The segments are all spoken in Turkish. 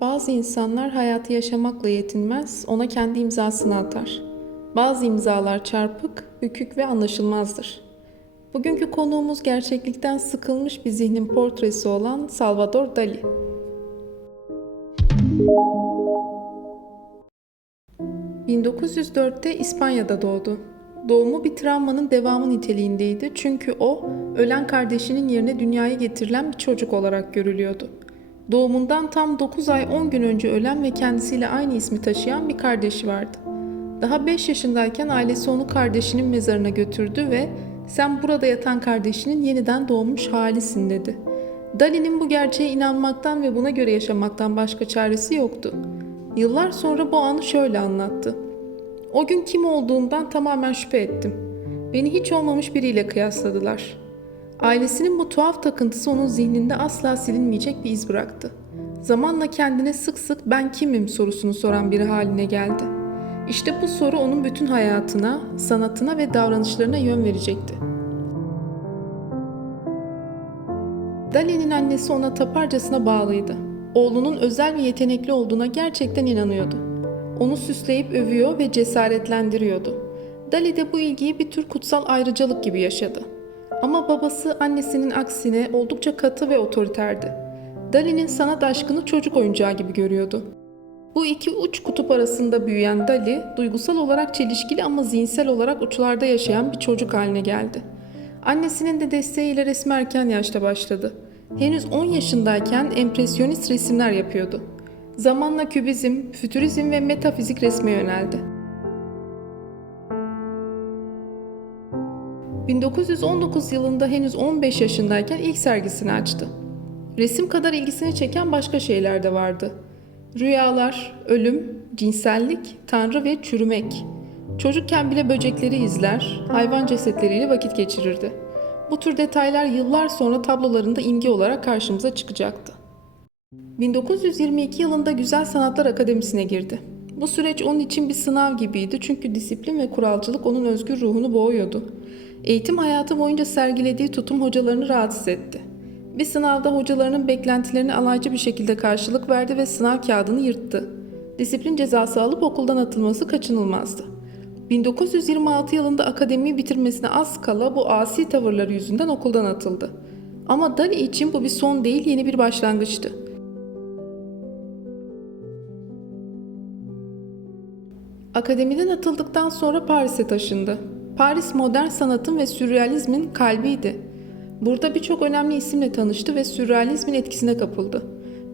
Bazı insanlar hayatı yaşamakla yetinmez, ona kendi imzasını atar. Bazı imzalar çarpık, bükük ve anlaşılmazdır. Bugünkü konuğumuz gerçeklikten sıkılmış bir zihnin portresi olan Salvador Dali. ...1904'te İspanya'da doğdu. Doğumu bir travmanın devamı niteliğindeydi çünkü o, ölen kardeşinin yerine dünyaya getirilen bir çocuk olarak görülüyordu. Doğumundan tam 9 ay 10 gün önce ölen ve kendisiyle aynı ismi taşıyan bir kardeşi vardı. Daha 5 yaşındayken ailesi onu kardeşinin mezarına götürdü ve sen burada yatan kardeşinin yeniden doğmuş halisin dedi. Dali'nin bu gerçeğe inanmaktan ve buna göre yaşamaktan başka çaresi yoktu. Yıllar sonra bu anı şöyle anlattı. O gün kim olduğumdan tamamen şüphe ettim. Beni hiç olmamış biriyle kıyasladılar. Ailesinin bu tuhaf takıntısı onun zihninde asla silinmeyecek bir iz bıraktı. Zamanla kendine sık sık ben kimim sorusunu soran biri haline geldi. İşte bu soru onun bütün hayatına, sanatına ve davranışlarına yön verecekti. Dali'nin annesi ona taparcasına bağlıydı. Oğlunun özel ve yetenekli olduğuna gerçekten inanıyordu. Onu süsleyip övüyor ve cesaretlendiriyordu. Dali de bu ilgiyi bir tür kutsal ayrıcalık gibi yaşadı. Ama babası annesinin aksine oldukça katı ve otoriterdi. Dali'nin sanat aşkını çocuk oyuncağı gibi görüyordu. Bu iki uç kutup arasında büyüyen Dali, duygusal olarak çelişkili ama zihinsel olarak uçlarda yaşayan bir çocuk haline geldi. Annesinin de desteğiyle resme erken yaşta başladı. Henüz 10 yaşındayken empresyonist resimler yapıyordu. Zamanla kübizm, fütürizm ve metafizik resme yöneldi. 1919 yılında henüz 15 yaşındayken ilk sergisini açtı. Resim kadar ilgisini çeken başka şeyler de vardı. Rüyalar, ölüm, cinsellik, tanrı ve çürümek. Çocukken bile böcekleri izler, hayvan cesetleriyle vakit geçirirdi. Bu tür detaylar yıllar sonra tablolarında imge olarak karşımıza çıkacaktı. 1922 yılında Güzel Sanatlar Akademisi'ne girdi. Bu süreç onun için bir sınav gibiydi çünkü disiplin ve kuralcılık onun özgür ruhunu boğuyordu. Eğitim hayatı boyunca sergilediği tutum hocalarını rahatsız etti. Bir sınavda hocalarının beklentilerine alaycı bir şekilde karşılık verdi ve sınav kağıdını yırttı. Disiplin cezası alıp okuldan atılması kaçınılmazdı. 1926 yılında akademiyi bitirmesine az kala bu asi tavırları yüzünden okuldan atıldı. Ama Dali için bu bir son değil yeni bir başlangıçtı. Akademiden atıldıktan sonra Paris'e taşındı. Paris modern sanatın ve sürrealizmin kalbiydi. Burada birçok önemli isimle tanıştı ve sürrealizmin etkisine kapıldı.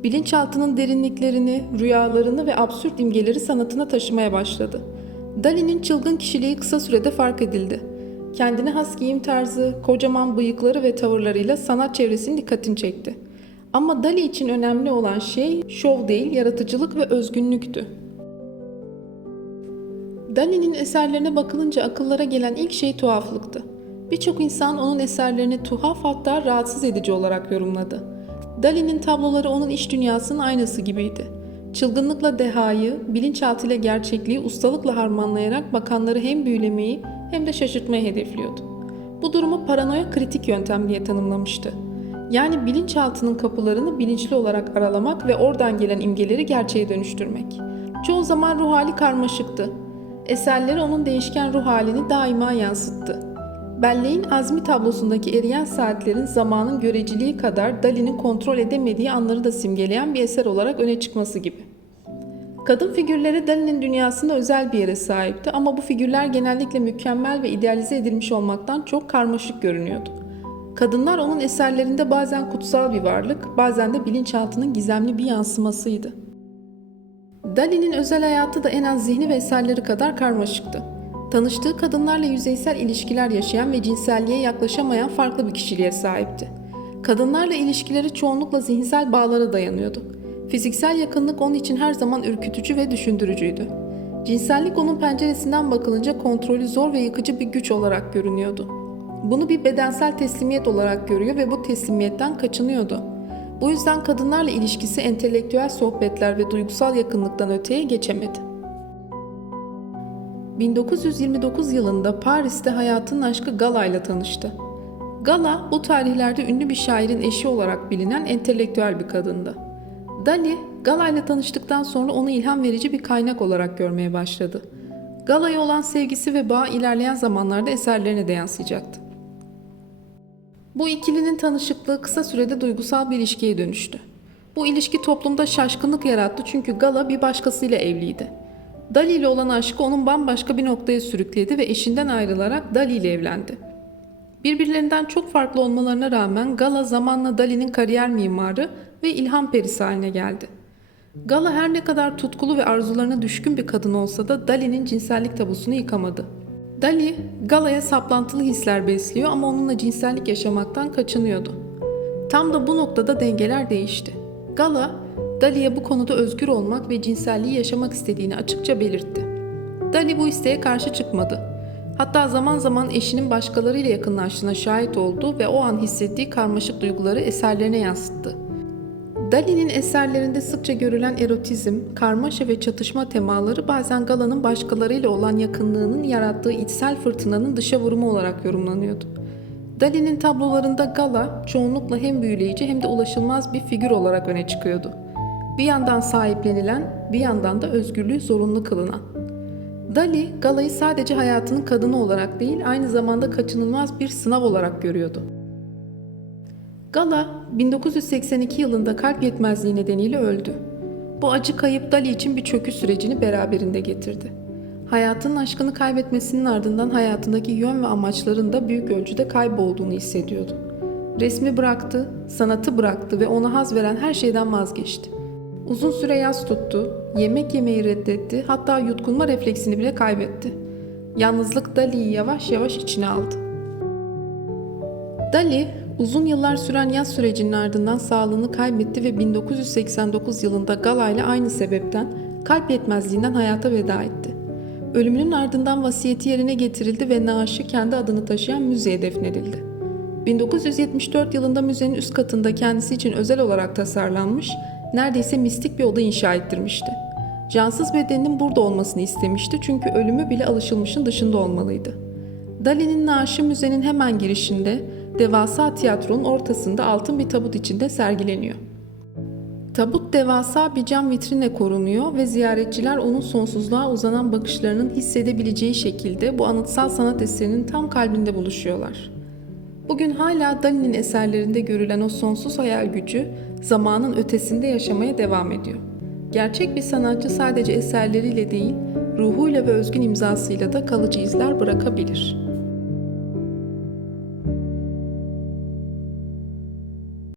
Bilinçaltının derinliklerini, rüyalarını ve absürt imgeleri sanatına taşımaya başladı. Dali'nin çılgın kişiliği kısa sürede fark edildi. Kendine has giyim tarzı, kocaman bıyıkları ve tavırlarıyla sanat çevresinin dikkatini çekti. Ama Dali için önemli olan şey şov değil, yaratıcılık ve özgünlüktü. Dali'nin eserlerine bakılınca akıllara gelen ilk şey tuhaflıktı. Birçok insan onun eserlerini tuhaf hatta rahatsız edici olarak yorumladı. Dali'nin tabloları onun iç dünyasının aynası gibiydi. Çılgınlıkla dehayı, bilinçaltıyla gerçekliği ustalıkla harmanlayarak bakanları hem büyülemeyi hem de şaşırtmayı hedefliyordu. Bu durumu paranoya kritik yöntem diye tanımlamıştı. Yani bilinçaltının kapılarını bilinçli olarak aralamak ve oradan gelen imgeleri gerçeğe dönüştürmek. Çoğu zaman ruh hali karmaşıktı. Eserleri onun değişken ruh halini daima yansıttı. Belleğin azmi tablosundaki eriyen saatlerin zamanın göreceliği kadar Dali'nin kontrol edemediği anları da simgeleyen bir eser olarak öne çıkması gibi. Kadın figürleri Dali'nin dünyasında özel bir yere sahipti ama bu figürler genellikle mükemmel ve idealize edilmiş olmaktan çok karmaşık görünüyordu. Kadınlar onun eserlerinde bazen kutsal bir varlık, bazen de bilinçaltının gizemli bir yansımasıydı. Dali'nin özel hayatı da en az zihni ve eserleri kadar karmaşıktı. Tanıştığı kadınlarla yüzeysel ilişkiler yaşayan ve cinselliğe yaklaşamayan farklı bir kişiliğe sahipti. Kadınlarla ilişkileri çoğunlukla zihinsel bağlara dayanıyordu. Fiziksel yakınlık onun için her zaman ürkütücü ve düşündürücüydü. Cinsellik onun penceresinden bakılınca kontrolü zor ve yıkıcı bir güç olarak görünüyordu. Bunu bir bedensel teslimiyet olarak görüyor ve bu teslimiyetten kaçınıyordu. Bu yüzden kadınlarla ilişkisi entelektüel sohbetler ve duygusal yakınlıktan öteye geçemedi. 1929 yılında Paris'te hayatının aşkı Gala ile tanıştı. Gala bu tarihlerde ünlü bir şairin eşi olarak bilinen entelektüel bir kadındı. Dali, Gala ile tanıştıktan sonra onu ilham verici bir kaynak olarak görmeye başladı. Gala'ya olan sevgisi ve bağ ilerleyen zamanlarda eserlerine de yansıyacaktı. Bu ikilinin tanışıklığı kısa sürede duygusal bir ilişkiye dönüştü. Bu ilişki toplumda şaşkınlık yarattı çünkü Gala bir başkasıyla evliydi. Dali ile olan aşkı onun bambaşka bir noktaya sürükledi ve eşinden ayrılarak Dali ile evlendi. Birbirlerinden çok farklı olmalarına rağmen Gala zamanla Dali'nin kariyer mimarı ve ilham perisi haline geldi. Gala her ne kadar tutkulu ve arzularına düşkün bir kadın olsa da Dali'nin cinsellik tabusunu yıkamadı. Dali, Gala'ya saplantılı hisler besliyor ama onunla cinsellik yaşamaktan kaçınıyordu. Tam da bu noktada dengeler değişti. Gala, Dali'ye bu konuda özgür olmak ve cinselliği yaşamak istediğini açıkça belirtti. Dali bu isteğe karşı çıkmadı. Hatta zaman zaman eşinin başkalarıyla yakınlaştığına şahit oldu ve o an hissettiği karmaşık duyguları eserlerine yansıttı. Dali'nin eserlerinde sıkça görülen erotizm, karmaşa ve çatışma temaları bazen Gala'nın başkalarıyla olan yakınlığının yarattığı içsel fırtınanın dışa vurumu olarak yorumlanıyordu. Dali'nin tablolarında Gala çoğunlukla hem büyüleyici hem de ulaşılmaz bir figür olarak öne çıkıyordu. Bir yandan sahiplenilen, bir yandan da özgürlüğü zorunlu kılınan. Dali, Gala'yı sadece hayatının kadını olarak değil, aynı zamanda kaçınılmaz bir sınav olarak görüyordu. Gala 1982 yılında kalp yetmezliği nedeniyle öldü. Bu acı kayıp Dali için bir çöküş sürecini beraberinde getirdi. Hayatının aşkını kaybetmesinin ardından hayatındaki yön ve amaçların da büyük ölçüde kaybolduğunu hissediyordu. Resmi bıraktı, sanatı bıraktı ve ona haz veren her şeyden vazgeçti. Uzun süre yas tuttu, yemek yemeyi reddetti, hatta yutkunma refleksini bile kaybetti. Yalnızlık Dali'yi yavaş yavaş içine aldı. Dali, uzun yıllar süren yaz sürecinin ardından sağlığını kaybetti ve 1989 yılında Gala ile aynı sebepten kalp yetmezliğinden hayata veda etti. Ölümünün ardından vasiyeti yerine getirildi ve naaşı kendi adını taşıyan müzeye defnedildi. 1974 yılında müzenin üst katında kendisi için özel olarak tasarlanmış, neredeyse mistik bir oda inşa ettirmişti. Cansız bedeninin burada olmasını istemişti çünkü ölümü bile alışılmışın dışında olmalıydı. Dali'nin naaşı müzenin hemen girişinde, devasa tiyatronun ortasında altın bir tabut içinde sergileniyor. Tabut devasa bir cam vitrine korunuyor ve ziyaretçiler onun sonsuzluğa uzanan bakışlarının hissedebileceği şekilde bu anıtsal sanat eserinin tam kalbinde buluşuyorlar. Bugün hala Dali'nin eserlerinde görülen o sonsuz hayal gücü zamanın ötesinde yaşamaya devam ediyor. Gerçek bir sanatçı sadece eserleriyle değil, ruhuyla ve özgün imzasıyla da kalıcı izler bırakabilir.''